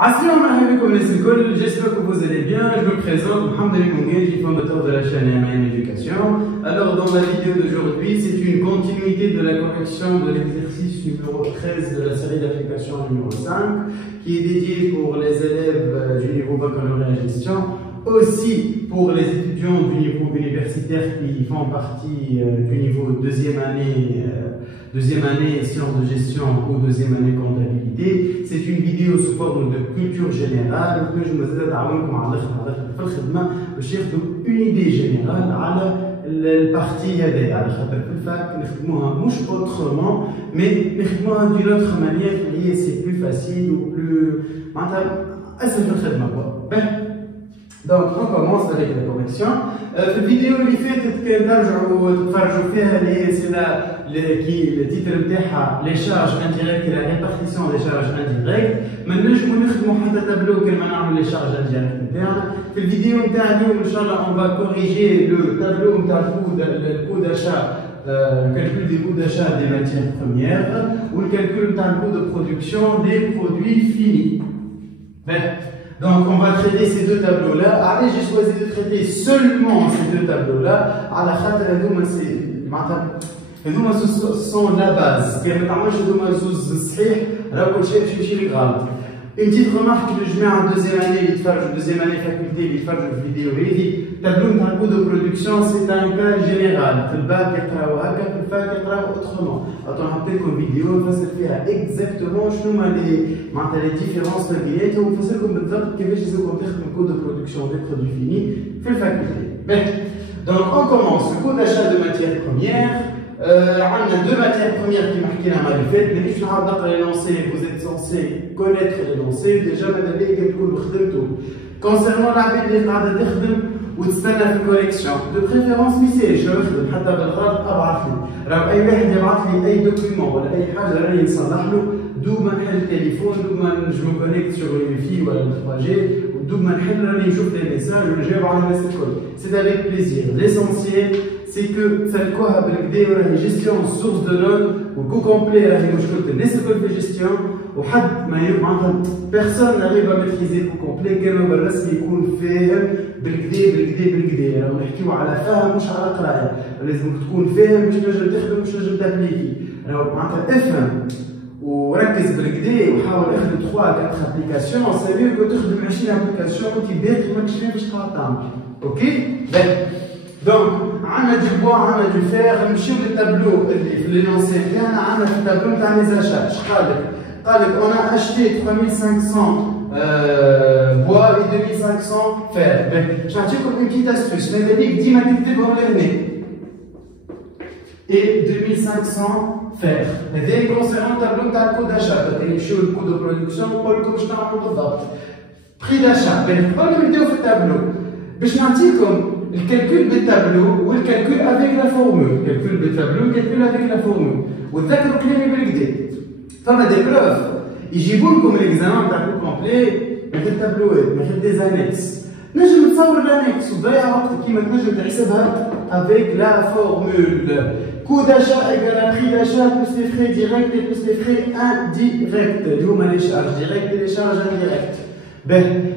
Assalamu alaikum les écoles, j'espère que vous allez bien. Je me présente, Mohamed Moungé, fondateur de la chaîne Yaman Éducation. Alors dans la vidéo d'aujourd'hui, c'est une continuité de la correction de l'exercice numéro 13 de la série d'application numéro 5 qui est dédiée pour les élèves du niveau baccalauréat gestion, aussi pour les étudiants du niveau universitaire qui font partie du niveau deuxième année sciences de gestion ou deuxième année comptabilité. C'est une vidéo sous forme de culture générale que je me suis une idée générale à la partie mouche autrement, mais d'une autre manière, c'est plus facile ou plus. Donc, on commence avec la correction. La vidéo اللي فاتت كنرجعوا نتفرجوا فيها le titre نتاعها les charges indirectes et la répartition des charges indirectes. ما نجموا نخدموا حتى تابلو كما نعملوا les charges indirectes نتاعنا. في الفيديو نتاع اليوم ان شاء الله on va corriger le tableau نتاع le coût d'achat, le calcul des coûts d'achat des matières premières ou le calcul d'un coût de production des produits finis. Donc on va traiter ces deux tableaux-là. Allez, j'ai choisi de traiter seulement ces deux tableaux-là. Ce sont la base. Une petite remarque que je mets en deuxième année faculté, vidéo. Tableau d'un coût de production, c'est un cas général. Le bac autrement. Attends, un peu comme vidéo, on va se faire exactement les différences de billets. On va se faire comme le coût de production des produits finis. Fait le faculté. Donc on commence. Le coût d'achat de matières premières. On a deux matières premières qui marquent la mal faite, mais je vais l'énoncer, vous êtes censé connaître l'énoncé, déjà vous avez quelque chose de tout. Concernant la bête ou de la correction, de préférence, je vais vous document, d'où le téléphone, d'où je me connecte sur le Wi-Fi ou le 3G, d'où je les messages, je vais voir c'est avec plaisir. L'essentiel, c'est que ça quoi avec des gestion source de notes ou coût complet à la gestion ou personne n'arrive à maîtriser le coût complet كانوا بالرسم يكون فاهم بالكدا راهو نحكيو على فهم مش على قرايه لازم تكون فاهم باش تنجم تخدم باش تنجم تابليكي راهو معناتها افهم وركز بالكدا وحاول اخدم 3 4 ابليكاسيون سي ميو كو تخدم 20 ابليكاسيون وانت باقي ماكش فاهم باش تعمل اوكي. Donc, on a du bois, on a du fer, on a le tableau, l'énoncé, on a le tableau de mes achats. On a acheté 3500 bois et 2500 fer. Je vais vous donner une petite astuce. Je vais vous dire que et 2500 fer. Et concernant le tableau de coût d'achat, le coût de production, pour le coût de prix d'achat. On va mettre au tableau. Je vais vous dire comme le calcul des tableaux ou le calcul avec la formule. Calcul des tableaux, calcul avec la formule. Vous avez le clé de Femme des preuves. Ils vous comme l'examen d'un tableau complet, mais le tableau est des annexes. Mais je me sens l'annexe. Vous voyez qui maintenant je vais avec la formule. Coût d'achat égale à prix d'achat plus les frais directs et plus les frais indirects. Nous les charges directes et les charges indirectes.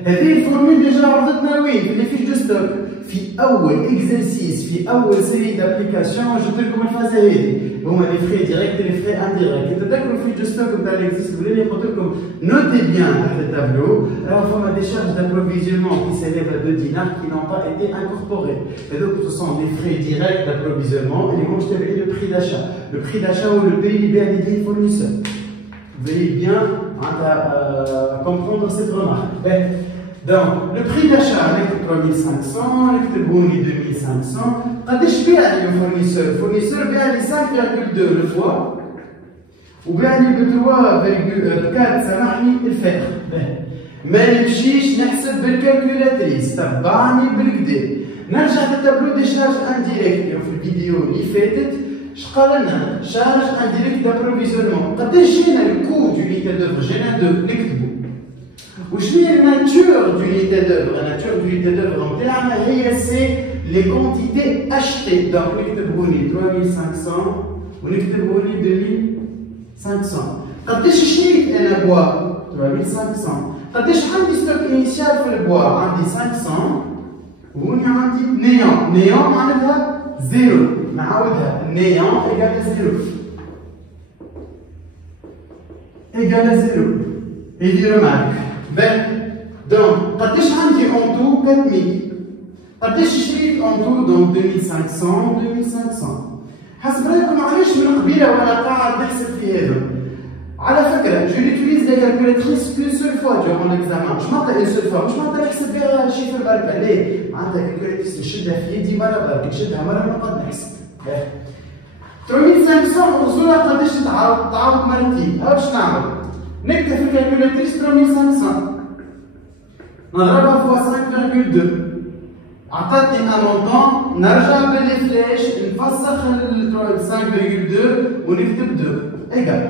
هذه الفورمول ديجا عرضتنا وين في لي فيش دو ستوك في اول اكزرسيس في اول سيري دابليكاسيون جبت لكم الفازه هذه هما لي فري ديريكت لي فري انديريكت تذكروا الفيش دو ستوك نتاع الاكزرسيس الاولاني قلت لكم نوتي بيان تحت التابلو راه فما دي شارج d'approvisionnement qui s'élèvent à 2 dinars qui n'ont pas été incorporés. Et donc ce sont des frais directs d'approvisionnement et les vont jeter le prix d'achat. Le prix d'achat ou le prix libéré des fournisseurs. Veuillez bien comprendre cette remarque. Donc, le prix d'achat avec 3500, avec le boni 2500, قداش بيع لي الفورنيسور؟ الفورنيسور بيع لي 5,2 le foie وبيع لي ب 3,4 سامحني الفاخر. ما نمشيش نحسب بالكالكولاتريس تبعني بالكدا. نرجع للتابلو دي شارج انديريكت في الفيديو اللي فاتت. قال لنا شارج انديريكت دابروفيزيونمون قداش جينا الكو دونيتي دوفر جينا دو نكتبو وشنو هي الناتور دونيتي دوفر. الناتور دونيتي دوفر نتاعنا هي سي لي كونتيتي اشتي. دونك نكتبو لي 3500 ونكتبو لي 2500. قداش شريت انا بوا 3500. قداش عندي ستوك انيشال في البوا؟ عندي 500 وهوني عندي نيون. نيون معناتها زيرو. نعاودها نيون ايكال زيرو. ايكال زيرو. هذي رمارك. باهي. دونك قداش عندي اون تو؟ 4000. قداش شريت اون تو؟ دونك 2500 2500. حسب رايكم علاش من قبيله وانا قاعد نحسب في هذا؟ على فكره جو نيتيليز لا كالكولاتريس كو سول فوا دورون ليكزامان. مش معناتها اون سول فوا، مش معناتها نحسب بها شيفر بركه، ليه؟ معناتها كالكولاتريس نشدها في يدي مره بركه، نشدها مره نقعد نحسب. 3500 وصولها قداش تعاود مرتين. ها باش نعمل؟ نكتب في الكالكولاتريس 3500 نضربها فوا 5.2 عطاتني ان مونطون. نرجع بالفلاش نفسخ ال 5.2 ونكتب 2 ايكال.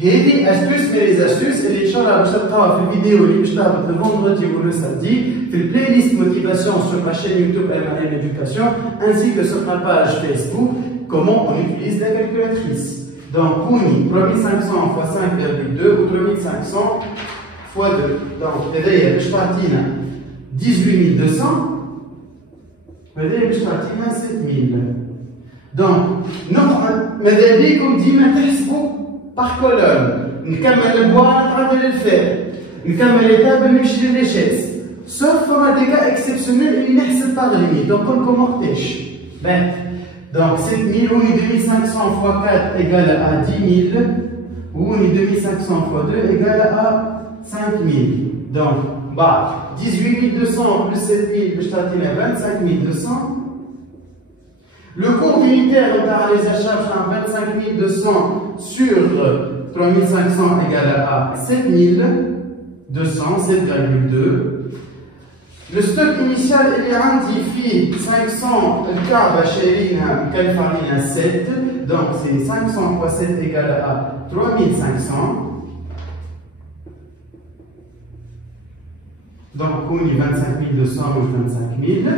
هذه استوس من لي استوس اللي ان شاء الله باش تلقاوها في الفيديو اللي باش تهبط الفوندردي و لو سامدي في البلاي ليست موتيفاسيون sur ma chaîne YouTube MRM Éducation ainsi que sur ma page Facebook comment on utilise la calculatrice. Donc Kouni 3500 fois 5.2 ou 3500 fois 2. Donc هذايا باش تعطينا 18200 وهذايا باش تعطينا 7000. دونك ماذا بيكم ديما تحسبوا باغ كولون. نكمل البوا نتعدل الفاء، نكمل ايتاب نمشي للشيس. سوف فما دي كا اكسبسيونيل اللي نحسب باغ ليميت. دونك نقول لكم وقتاش. باهي. دونك 7000 وني 2500 فوا 4 égale à 10000 وني 2500 فوا 2 égale à 5000. دونك بعد 18200 plus 7000 باش تعطينا 25200. Le cours unitaire de les achats à 25200 sur 3500 égale à 7200, 7,2. Le stock initial il est rendu 500 كعبة شايلينها مكلفة 7 donc c'est 500 fois 7 égale à 3500. Donc, on y 25200 ou 25000.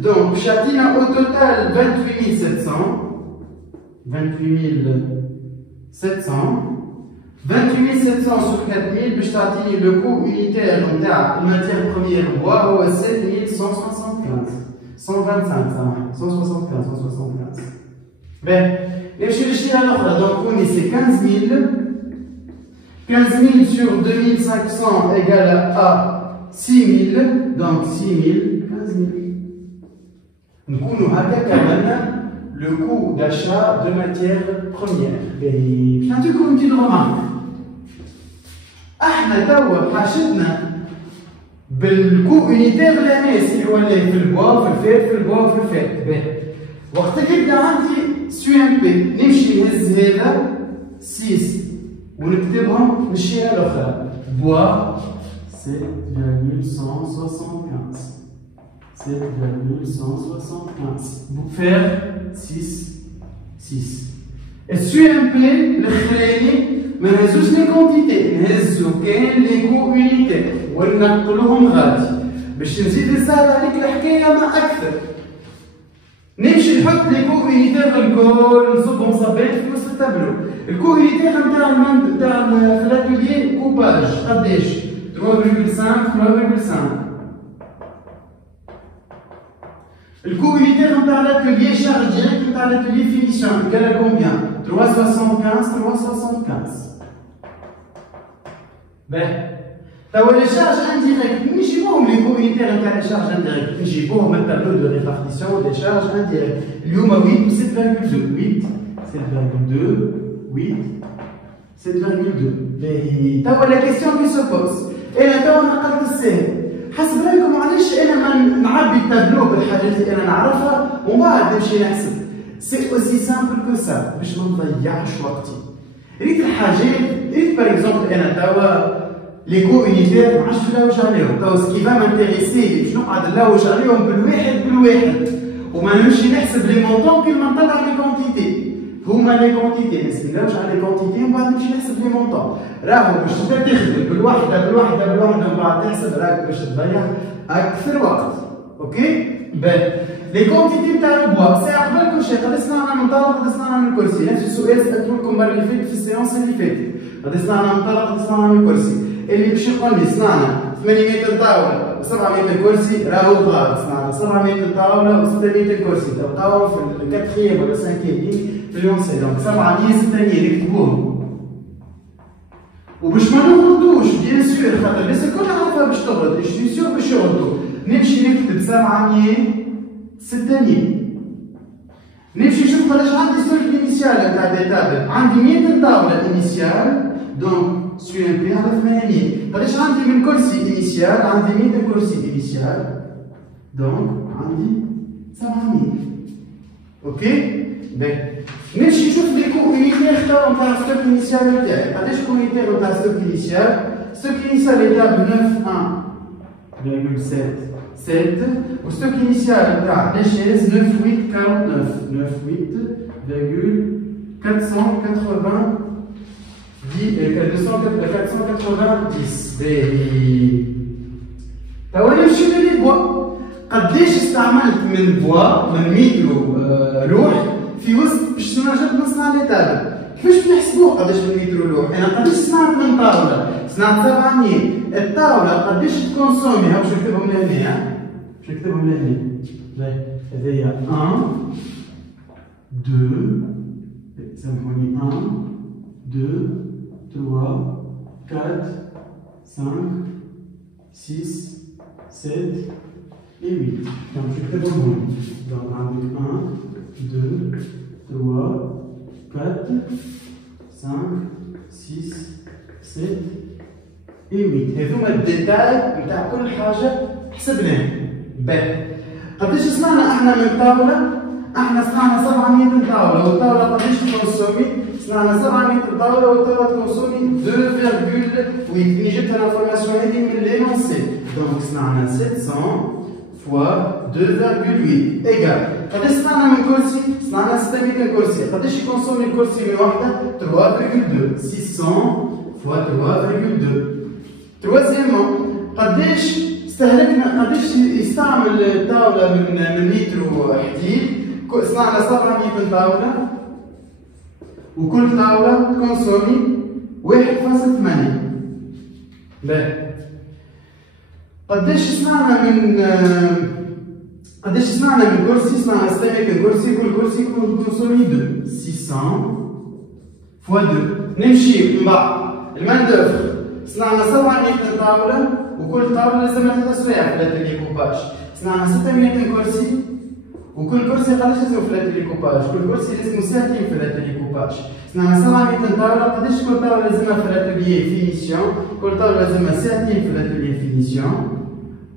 Donc, Chatina au total 28700. 28700. 28700 sur 4000, Bichatini, le coût unitaire de la matière première bois, c'est 7175. 125, ça 175, 175. Ben, les chiffres alors, donc on est c'est 15000. 15000 sur 2500 égale à 6000, donc 6000, 15000. Nous avons le coût d'achat de matières premières. Je vais vous une petite remarque. احنا توا حاشتنا بالكو unitaire للناس اللي هو اللي في البوا في الفات في البوا في الفات. وقت اللي يبدا عندي سي ام بي نمشي نهز هذا 6 ونكتبهم نمشيها الاخرى بوا 7,175. 7,175. Pour faire 6, 6. Et sur un peu, le خلاني ما نهزوش لي كونتيتي، نهزو كاين لي كو يونيتير وننقلوهم غادي. باش نزيد نسهل عليك الحكايه ما اكثر. نمشي نحط لي كو يونيتير الكل نصبهم صبيت في وسط التابلو. الكو يونيتير نتاع في الاتوليي كوباج قداش؟ 3,5 3,5. Le coût unitaire de l'atelier charge direct de l'atelier finition, égal à combien? 3,75, 3,75. Ben, les charges indirectes, nous avons les coûts unitaires de la charge indirecte. Nous avons un tableau de répartition des charges indirectes. L'UMA 8 ou 7,2. 8, 7,2, 8, 7,2. Mais, la question qui se pose. Et là, on a قد السهل. حسب رايكم علاش انا ما نعبي التابلو بالحاجات اللي انا نعرفها ومن بعد نمشي نحسب؟ سي اوسي سامبل كو سا باش ما نضيعش وقتي. ريت الحاجات ريت باغ اكزومبل انا توا لي كو يونيتير ما عادش نلوج عليهم، توا سكي فا مانتيريسي باش نقعد نلوج عليهم بالواحد بالواحد وما نمشي نحسب لي مونطون كي ما نطلع لي كونتيتي. هما لي كونتيتي بس كي نلوج على لي كونتيتي ومن بعد نمشي نحسب لي مونطون. راهو باش تبدا تخدم بالوحده بالوحده بالوحده ومن بعد تحسب راك باش تضيع اكثر وقت. اوكي؟ بان لي كونتيتي تاع البوا سي قبل كل شيء قد صنعنا من طلب قد صنعنا من كرسي. نفس السؤال سالته لكم المره اللي فاتت في السيونس اللي فاتت. قد صنعنا من طلب قد صنعنا من كرسي. اللي باش يقول لي صنعنا 800 طاوله و700 كرسي راهو غلط. صنعنا 700 طاوله و600 كرسي تلقاوهم في الكاتخيام ولا السانكيام في اليونسي. دونك 700 600 نكتبوهم وباش ما نغلطوش بيان سور خاطر الناس الكل عارفه باش تغلط. جو سور باش يغلطوا. نمشي نكتب 700 600 نمشي نشوف قداش عندي ستوك انيسيال نتاع ديتابل. عندي 100 طاوله انيسيال دونك سوي ان بي على 800. قداش عندي من كرسي انيسيال؟ عندي 100 كرسي انيسيال دونك عندي 700. اوكي؟ باهي نمشي نشوف لي كوميتير تاع ستوك انيسيال تاعي. قداش كوميتير تاع ستوك انيسيال؟ ستوك انيسيال يتابع 9.1,7 وستوك انيسيال تاع دي شيز 490. توا نمشي للبوا. قداش استعملت من بوا من مترو لوح في وسط باش نجم نصنع لي تابل؟ كيفاش نحسبوه قداش من مترو لوح؟ انا قداش صنعت من طاوله؟ صنعت 700. الطاوله قداش تكونسومي؟ ها باش نكتبهم لهنا. باش نكتبهم لهنا. هذيا 1 2 سامحوني 1 2 3 4 5 6 7 et 8. Donc je fais bon nombre. Donc avec 1, 2, 3, 4, 5, 6, 7 et 8. هذوما الديتاي نتاع كل حاجة حسبناها. باهي. قداش صنعنا احنا من طاولة؟ احنا صنعنا 700 طاولة والطاولة قداش تكونسومي؟ صنعنا 700 طاولة والطاولة تكونسومي 2,8. اللي جبت الانفورماسيون هذه من لينونسي. دونك صنعنا 700 fois 2,8 égale. قداش صنعنا من كرسي؟ صنعنا 600 كرسي. قداش يكونسومي الكرسي من وحده؟ 3,2. 600 fois 3,2. تروازيامون قداش استهلكنا؟ قداش يستعمل الطاوله من مترو حديد؟ صنعنا 700 طاوله وكل طاوله تكونسومي 1.8. باهي. قداش صنعنا من كرسي؟ صنعنا 600 كرسي. كل كرسي كونسومي 2. 600 فوا 2. نمشي من بعد المان دوفر. صنعنا 700 طاوله وكل طاوله لازمها 3 سوايع في الاتيلي كوباج. صنعنا 600 كرسي وكل كرسي قداش لازم في الاتيلي كوباج؟ كل كرسي لازم ساعتين في الاتيلي كوباج. صنعنا 700 طاوله. قداش كل طاوله لازمها في الاتيلي فينيسيون؟ كل طاوله لازمها ساعتين في الاتيلي فينيسيون.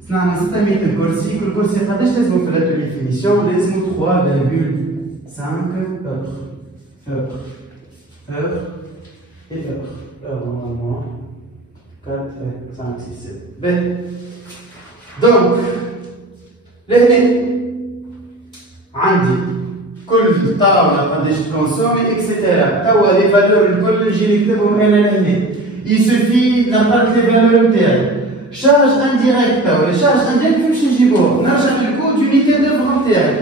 صنعنا 600 كرسي. كل كرسي قداش لازم في الاتيلي فينيسيون؟ لازم 3,5 heures et heures. Normalement 4 5 6 7. باهي. دونك لهنا عندي كل طاوله قداش تكونسومي اكسيتيرا. توا لي فالور الكل نجي نكتبهم انا لهنا. يسوفي نعطيك لي فالور نتاعي. شارج انديريكت ولا شارج انديريكت كيفاش نجيبوه؟ نرجع للكود يونيتي دوفر نتاعي.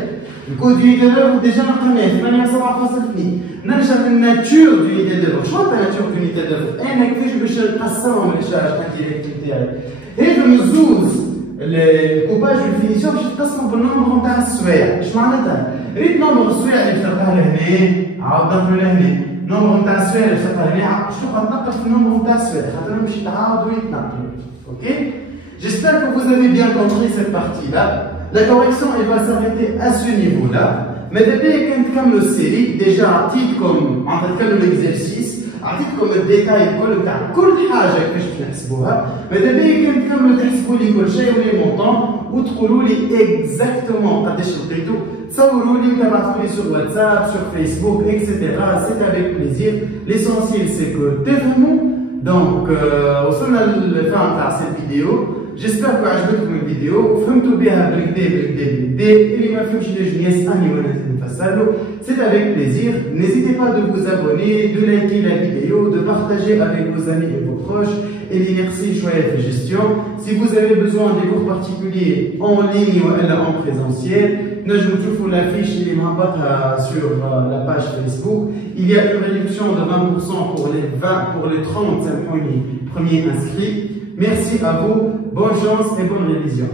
الكود يونيتي دوفر ديجا نقلناه 8.7.2. نرجع للناتور يونيتي دوفر. شنو هو الناتور يونيتي دوفر؟ انا كيفاش باش نقسمهم الشارج انديريكت نتاعي؟ هذو الزوز الكوباج والفينيسيون باش تقسموا بالنومبر نتاع السوايع. اش معناتها؟ ريت نومبر السوايع اللي تلقاها لهنا عاود نقلو لهنا. نومبر نتاع السوايع اللي تلقاها لهنا شنو غتنقل في النومبر نتاع السوايع خاطر باش يتعاودوا يتنقلوا. Ok? J'espère que vous avez bien compris cette partie-là. La correction, elle va s'arrêter à ce niveau-là. Mais dès qu'on comme le série, déjà, comme l'exercice, comme le détail, كل حاجة كيفاش تحسبوها. Mais dès qu'on comme تحسبوا لي كل شيء ولي مونطون وتقولوا لي exactement قداش لقيتو. تصوروا لي وتبعثوا لي sur WhatsApp, sur Facebook, etc. C'est avec plaisir. L'essentiel, c'est que تفهموا. Donc, وصلنا للفهم تاع cette vidéo. J'espère que عجبتكم الفيديو فهمتوا بها بالكدا. اللي ما فهمش ينجم يسألني ولا نفسر له. C'est avec plaisir. N'hésitez pas de vous abonner, de liker la vidéo, de partager avec vos amis et vos proches. Et merci شوية في gestion. Si vous avez besoin des cours particuliers en ligne ou en présentiel, نجموا تشوفوا l'affiche اللي مهبطها sur la page Facebook. Il y a une réduction de 20% pour les 30 premiers inscrits. Merci à vous, bonne chance et bonne révision.